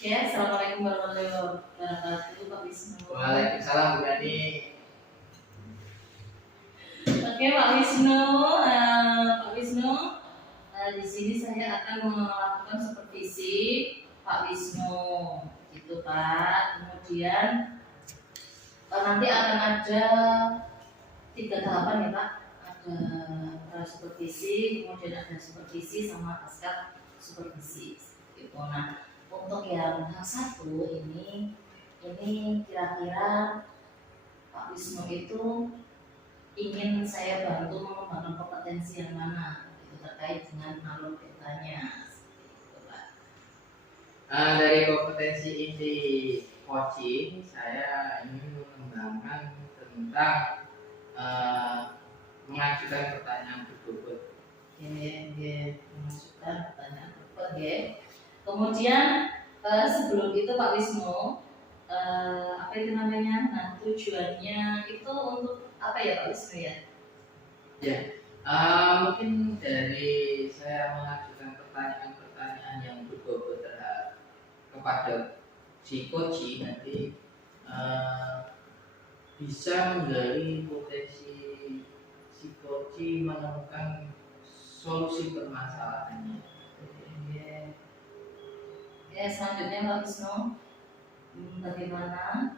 Ya, assalamualaikum warahmatullahi wabarakatuh, Pak Wisnu. Waalaikumsalam Bu Dani. Oke, Pak Wisnu, di sini saya akan melakukan supervisi Pak Wisnu, gitu Pak. Kemudian nanti akan ada 3 tahapan ya Pak. Ada supervisi, kemudian ada supervisi sama pasca supervisi. Gitu. Nah, untuk yang tahap 1 ini kira-kira Pak Wisnu itu ingin saya bantu mengembangkan kompetensi yang mana itu terkait dengan alur datanya. Dari kompetensi inti coaching, saya ingin mengembangkan tentang mengajukan pertanyaan berbobot. Ini mengajukan pertanyaan berbobot ya. Kemudian sebelum itu Pak Wisnu, apa itu namanya? Nah, tujuannya itu untuk apa ya Pak Wisnu ya? Ya, mungkin dari saya mengajukan pertanyaan-pertanyaan yang berbobot kepada si coach nanti bisa menggali potensi si coach menemukan solusi permasalahannya. Ya, selanjutnya Pak Wisnu, bagaimana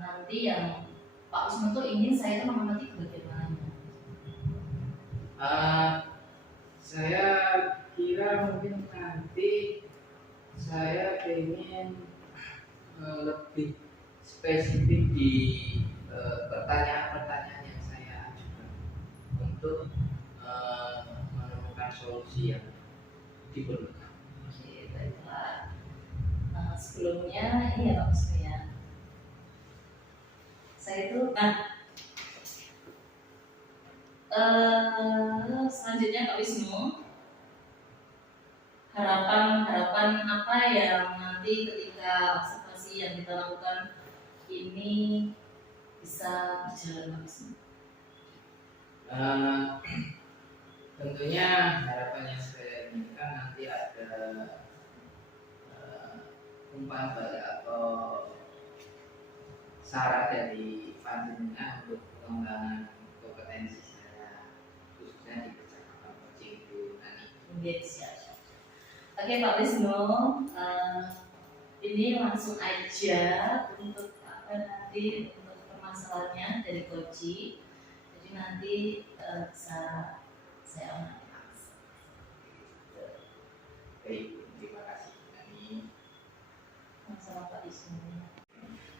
nanti yang Pak Wisnu tuh ingin saya itu mengamati bagaimana? Saya kira mungkin nanti saya ingin lebih spesifik di pertanyaan-pertanyaan yang saya ajukan untuk menemukan solusi yang diperlukan. Oke, baiklah. Sebelumnya ini ya Pak Wisnu ya. Saya itu selanjutnya Pak Wisnu, harapan apa yang nanti ketika observasi yang kita lakukan ini bisa berjalan Pak Wisnu? Tentunya harapan yang saya inginkan nanti ada umpan balik atau saran dari panjenengan untuk pengembangan kompetensi saya khususnya di percakapan coaching Bu Nani. Siap. Oke Pak Wisnu, ini langsung aja untuk nanti untuk permasalahannya dari coaching. Jadi nanti bisa saya amati langsung. Baik, terima kasih Bu Nani. Sama Pak Wisnu.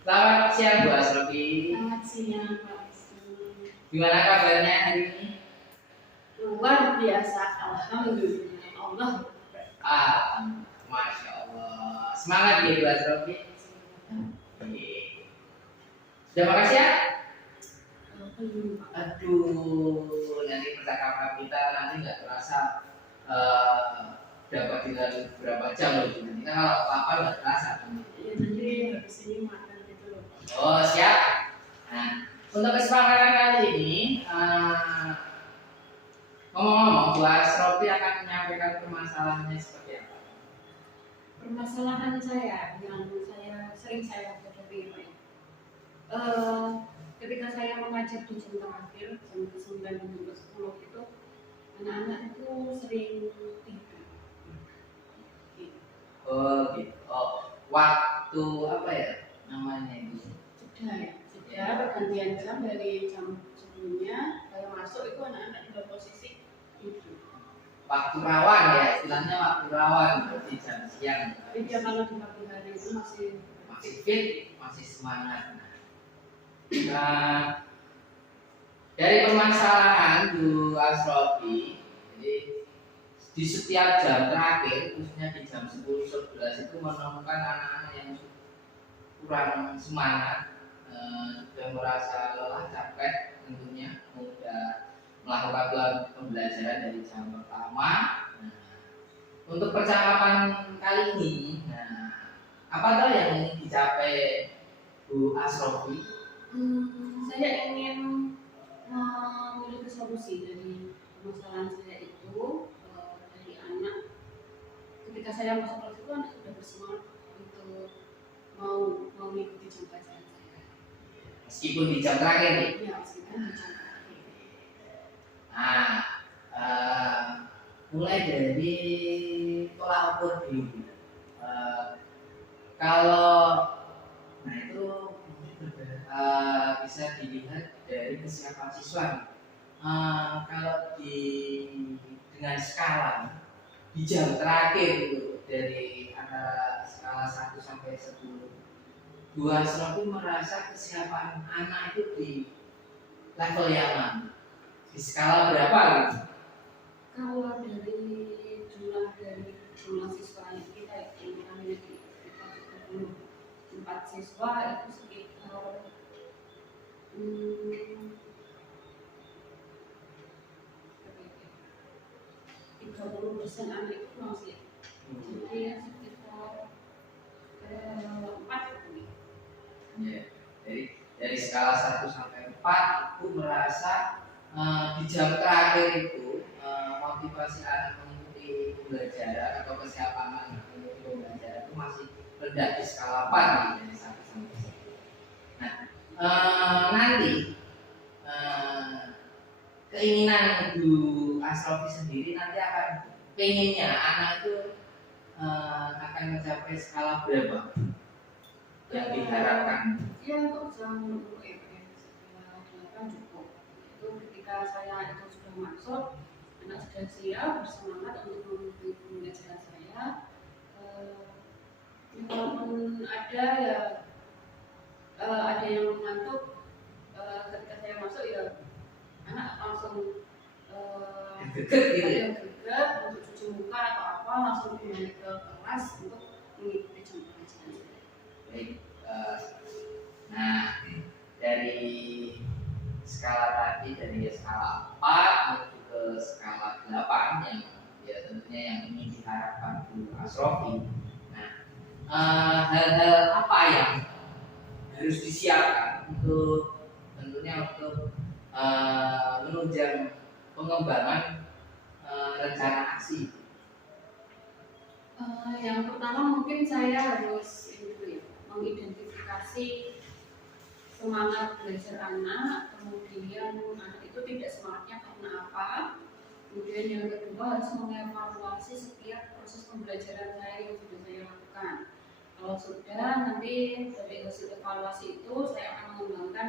Selamat siang Bu Asrofi. Selamat siang Pak Wisnu. Gimana kabarnya hari ini? Luar biasa, alhamdulillah. Allah. Masya Allah. Semangat ya Bu Asrofi. Sudah makan siang? Aduh, nanti percakapan kita nanti nggak terasa dapat tinggal berapa jam loh. Nanti kan kalau lapar nggak terasa. Ya nanti habis ini makan gitu loh. Oh siap. Nah, untuk kesepakatan kali ini, ngomong-ngomong, Bu Asrofi akan menyampaikan permasalahannya seperti apa? Permasalahan saya yang sering saya hadapi Pak ya. Ketika saya mengajar di jam terakhir jam 9 sampai 10 itu anak-anak itu sering tidur. Oh gitu. Oh, waktu apa ya namanya itu? Jeda pergantian jam dari jam sebelumnya saya masuk itu anak-anak sudah posisi tidur. Waktu rawan ya, istilahnya waktu rawan berarti jam siang. Tapi dia kalau di pagi hari itu masih fit, masih semangat. Nah, dari permasalahan Bu Asrofi, jadi di setiap jam terakhir, khususnya di jam 10-11 itu menemukan anak-anak yang kurang semangat, sudah merasa lelah, capek, tentunya sudah melakukan pembelajaran dari jam pertama. Nah, untuk percakapan kali ini, apa tahu yang ingin dicapai Bu Asrofi? Saya ingin memiliki solusi dari permasalahan saya itu dari anak. Ketika saya masuk kelas itu anak sudah bersemangat mau mengikuti jam pelajaran saya. Meskipun di jam terakhir nih. Ya, meskipun di jam terakhir. Nah, mulai dari tolak ukur dulu. Kalau nah itu bisa dilihat dari kesiapan siswa. Kalau dengan skala di jam terakhir itu dari antara skala 1 sampai 10, Bu Asro itu merasa kesiapan anak itu di level yang mana? Di skala berapa gitu? Kalau dari jumlah siswa yang kita memiliki kita 34 siswa itu sekitar 30% anak itu masih jadi ya sekitar 4 gitu. Ya, dari skala 1 sampai 4 itu merasa di jam terakhir itu motivasi anak mengikuti pembelajaran atau kesiapan anak mengikuti pembelajaran itu masih rendah di skala 4 nih, dari 1 sampai 10. Nah, nanti keinginan Bu Asrofi sendiri nanti akan pengennya anak itu akan mencapai skala berapa yang diharapkan? Ya untuk jam setelah 8 cukup. Itu ketika saya itu sudah masuk, anak sudah siap bersemangat untuk mengikuti pembelajaran saya. Walaupun ada ya ada yang mengantuk, ketika saya masuk ya anak langsung Deket gitu ya? geget untuk cuci muka atau apa, langsung kembali ke kelas untuk mengikuti jam pelajaran. Baik, nah dari skala tadi dari skala 4 menuju ke skala 8 yang ya tentunya yang ingin diharapkan Bu Asrofi. Nah, hal-hal apa yang harus disiapkan untuk tentunya untuk menunjang pengembangan rencana aksi? Yang pertama mungkin saya harus mengidentifikasi semangat belajar anak, kemudian anak itu tidak semangatnya karena apa. Kemudian yang kedua harus mengevaluasi setiap proses pembelajaran saya yang sudah saya lakukan. Kalau sudah, nanti dari hasil evaluasi itu saya akan mengembangkan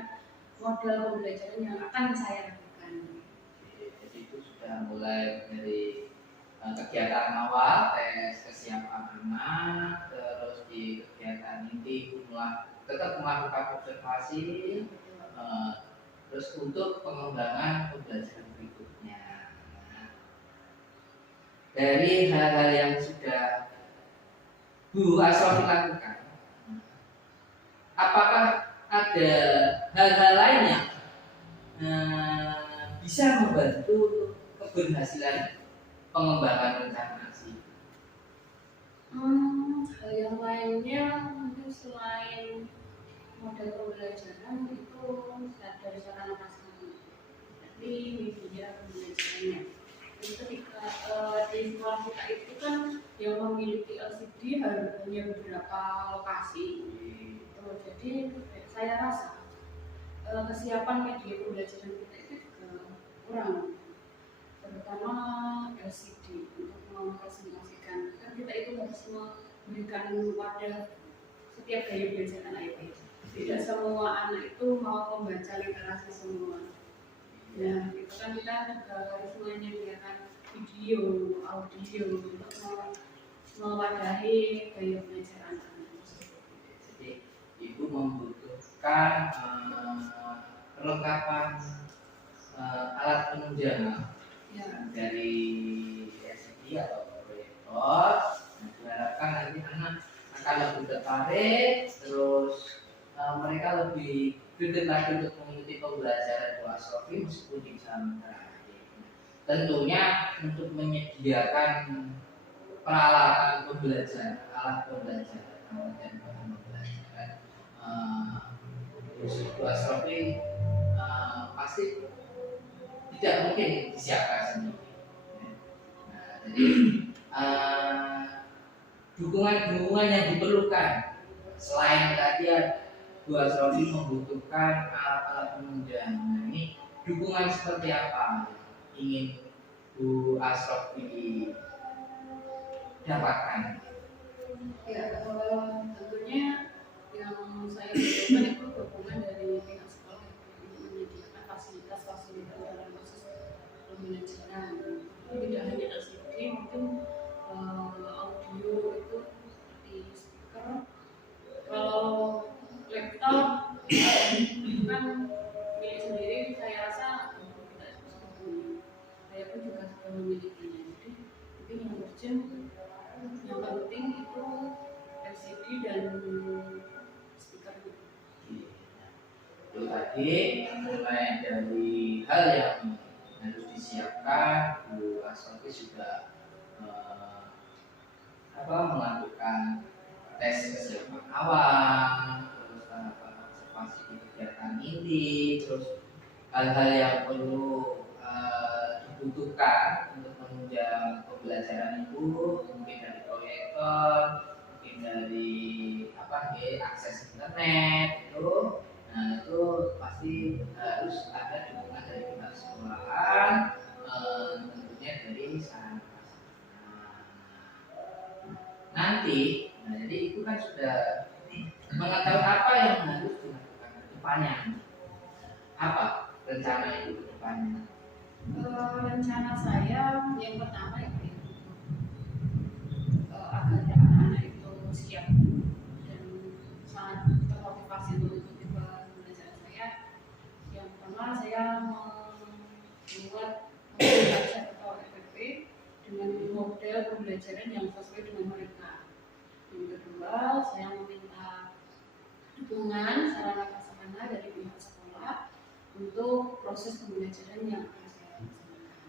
model pembelajaran yang akan saya lakukan. Jadi itu sudah mulai dari kegiatan awal tes kesiapan anak, terus di kegiatan inti tetap melakukan observasi, terus untuk pengembangan pembelajaran berikutnya. Nah, dari hal-hal yang sudah Bu Asrofi lakukan, apakah ada hal-hal lain yang bisa membantu keberhasilan pengembangan rencana aksi? Hal yang lainnya mungkin selain model pembelajaran itu dari sarana prasarana, jadi media pembelajarannya. Jadi ketika di sekolah kita itu kan yang memiliki LCD hanya beberapa lokasi. Jadi saya rasa kesiapan media pembelajaran kita itu juga kurang, terutama LCD untuk mempresentasikan. Kan kita itu harus memberikan wadah setiap gaya belajar anak itu. Tidak semua anak itu mau membaca literasi semua. Nah, itu kan kita juga harus menyediakan video, audio untuk mewadahi gaya belajar anak-anak tersebut. Jadi ibu membutuhkan perlengkapan alat penunjang dari LCD atau proyektor. Nah, diharapkan nanti anak akan lebih tertarik, terus mereka lebih greget lagi untuk mengikuti pembelajaran Bu Asrofi meskipun di jam terakhir. Tentunya untuk menyediakan peralatan pembelajaran, alat pembelajaran, dan bahan pembelajaran, Bu Asrofi pasti tidak mungkin disiapkan sendiri. Nah, jadi dukungan yang diperlukan selain tadi Bu Asrofi membutuhkan alat-alat penunjang, nah ini dukungan seperti apa ingin Bu Asrofi dapatkan? Ya, tentunya yang saya butuhkan itu dukungan dari pihak sekolah untuk menyediakan fasilitas-fasilitas dalam proses pembelajaran. Tidak hanya LCD, mungkin audio itu seperti speaker. Kalau laptop itu kan milik sendiri, saya rasa tidak seperti saya pun juga sudah memilikinya. Jadi mungkin yang urgent, yang penting itu LCD dan speaker. Itu tadi mulai dari hal yang harus disiapkan, Bu Asrofi sudah melakukan tes kesiapan awal, terus tahap observasi di kegiatan inti, terus hal-hal yang perlu dibutuhkan untuk menunjang pembelajaran itu, mungkin dari proyektor, mungkin dari akses internet itu. Nah itu pasti harus ada dukungan dari pihak sekolahan, tentunya dari sarana prasarana. Nanti, nah jadi itu kan sudah mengetahui apa yang harus dilakukan ke depannya. Apa rencana itu ke depannya? Rencana saya yang pertama itu agar anak-anak itu siap dan sangat termotivasi untuk mengikuti pembelajaran saya. Yang pertama saya membuat belajar atau FFP dengan model pembelajaran yang sesuai dengan mereka. Yang kedua, saya meminta dukungan sarana prasarana dari pihak sekolah untuk proses pembelajaran yang akan saya laksanakan.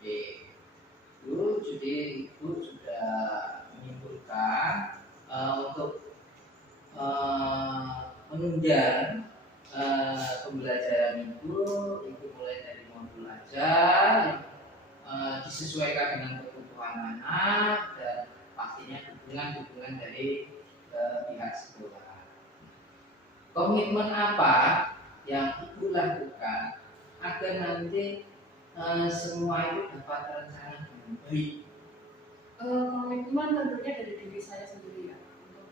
Jadi Ibu sudah menyimpulkan untuk menunjang pembelajaran itu mulai dari modul ajar disesuaikan dengan kebutuhan anak dan pastinya dukungan dari pihak sekolah. Komitmen apa yang Ibu lakukan agar nanti semua itu dapat terencana dengan baik? Komitmen tentunya dari diri saya sendiri ya, untuk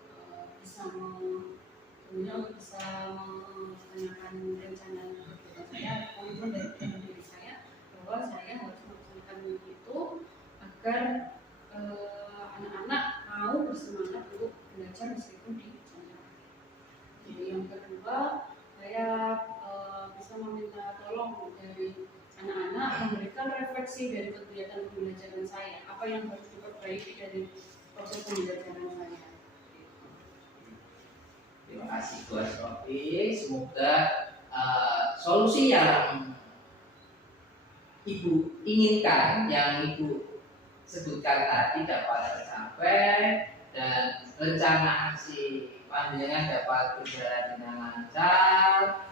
bisa melaksanakan rencana kerja saya. Komitmen dari diri saya bahwa saya harus melaksanakan itu agar anak-anak mau bersemangat untuk belajar meskipun di sana. Jadi yang kedua, saya bisa meminta tolong dari anak-anak memberikan refleksi dari kegiatan pembelajaran saya, apa yang harus diperbaiki dari proses pembelajaran saya. Terima kasih Bu Asrofi. Semoga solusi yang Ibu inginkan, yang Ibu sebutkan tadi dapat tercapai dan rencana aksi panjenengan dapat berjalan dengan lancar.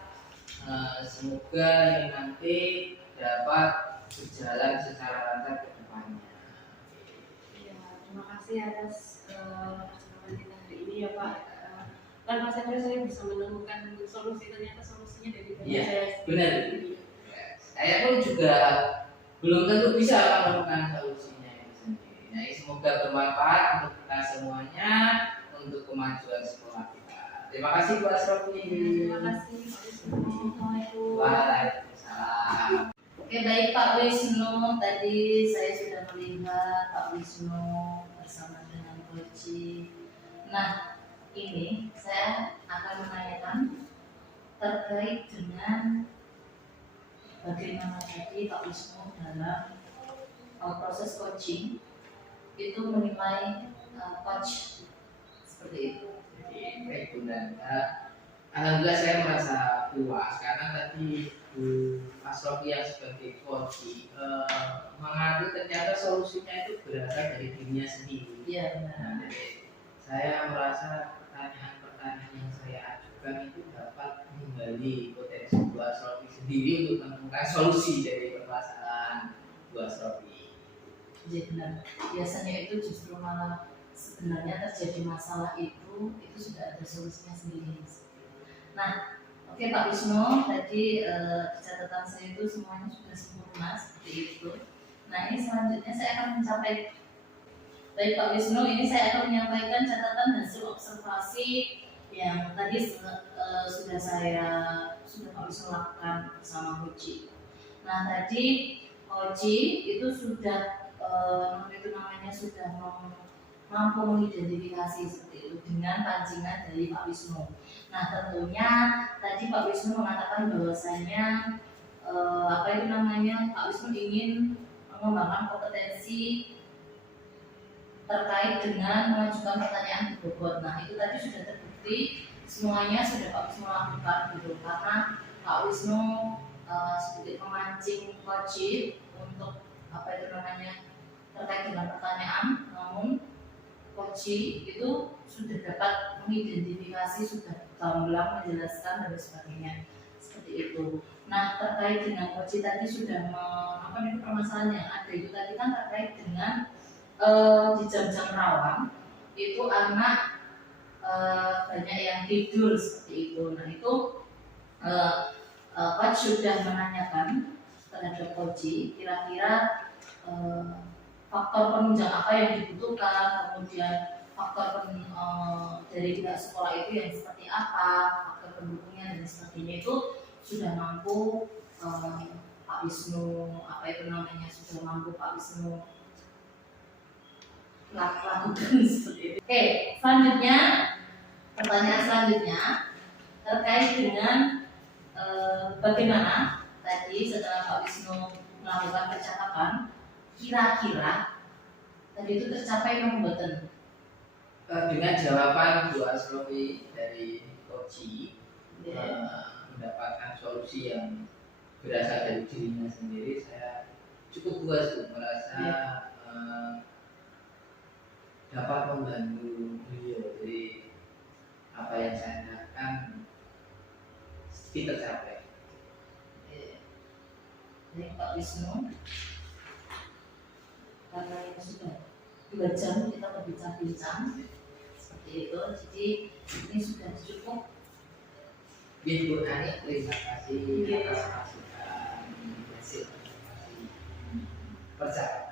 Semoga ini nanti dapat berjalan secara lancar ke depannya. Ya, terima kasih atas percakapan kita hari ini ya Pak. Tanpa sadar saya bisa menemukan solusi, ternyata solusinya dari Iya, saya. benar. Saya pun juga belum tentu bisa menemukan solusinya itu sendiri. Nah, semoga bermanfaat untuk kita semuanya, untuk kemajuan sekolah kita. Terima kasih Bu Asrofi. Terima kasih. Assalamualaikum. Waalaikumsalam. Oke, baik Pak Wisnu, tadi saya sudah melihat Pak Wisnu bersama dengan Koji. Nah, ini saya akan menanyakan terkait dengan bagaimana tadi Pak Wisnu dalam proses coaching itu menilai coach seperti itu. Jadi baik Bu Nanda, alhamdulillah saya merasa puas karena tadi Bu Asrofi yang sebagai coach mengaku ternyata solusinya itu berasal dari dirinya sendiri. Iya benar. Nah, jadi saya merasa pertanyaan-pertanyaan yang saya ajukan itu dapat menggali potensi Bu Asrofi sendiri untuk menemukan solusi dari permasalahan Bu Asrofi. Iya benar. Biasanya itu justru malah sebenarnya terjadi masalah itu sudah ada solusinya sendiri. Nah, oke Pak Wisnu, tadi catatan saya itu semuanya sudah sempurna seperti itu. Nah, ini selanjutnya saya akan mencapai. Baik Pak Wisnu, ini saya akan menyampaikan catatan hasil observasi yang tadi sudah Pak Wisnu lakukan bersama Hoji. Nah, tadi Hoji itu sudah sudah mampu mengidentifikasi seperti itu dengan pancingan dari Pak Wisnu. Nah, tentunya tadi Pak Wisnu mengatakan bahwasanya Pak Wisnu ingin mengembangkan kompetensi terkait dengan mengajukan pertanyaan di bobot. Nah, itu tadi sudah terbukti semuanya sudah Pak Wisnu lakukan gitu, karena Pak Wisnu sedikit memancing Hoji untuk terkait dengan pertanyaan, namun Hoji itu sudah dapat mengidentifikasi, sudah gamblang menjelaskan dan sebagainya seperti itu. Nah, terkait dengan Hoji tadi sudah permasalahan yang ada itu tadi kan terkait dengan di jam-jam rawan itu anak banyak yang tidur seperti itu. Nah, itu Coach sudah menanyakan terhadap Hoji kira-kira faktor penunjang apa yang dibutuhkan, kemudian faktor dari pihak sekolah itu yang seperti apa, faktor pendukungnya dan sebagainya itu sudah mampu Pak Wisnu sudah mampu Pak Wisnu lakukan seperti itu. Oke, selanjutnya pertanyaan selanjutnya terkait dengan bagaimana tadi setelah Pak Wisnu melakukan percakapan, kira-kira tadi itu tercapai membuatan dengan jawaban Bu Asrofi dari Hoji, mendapatkan solusi yang berasal dari dirinya sendiri, saya cukup puas Bu, merasa dapat membantu beliau. Jadi apa yang saya harapkan kita capai. Ini Pak Wisnu, karena ini sudah 2 jam kita berbincang-bincang seperti itu, jadi ini sudah cukup. Bu Ani, terima kasih atas masukan hasil percakapan.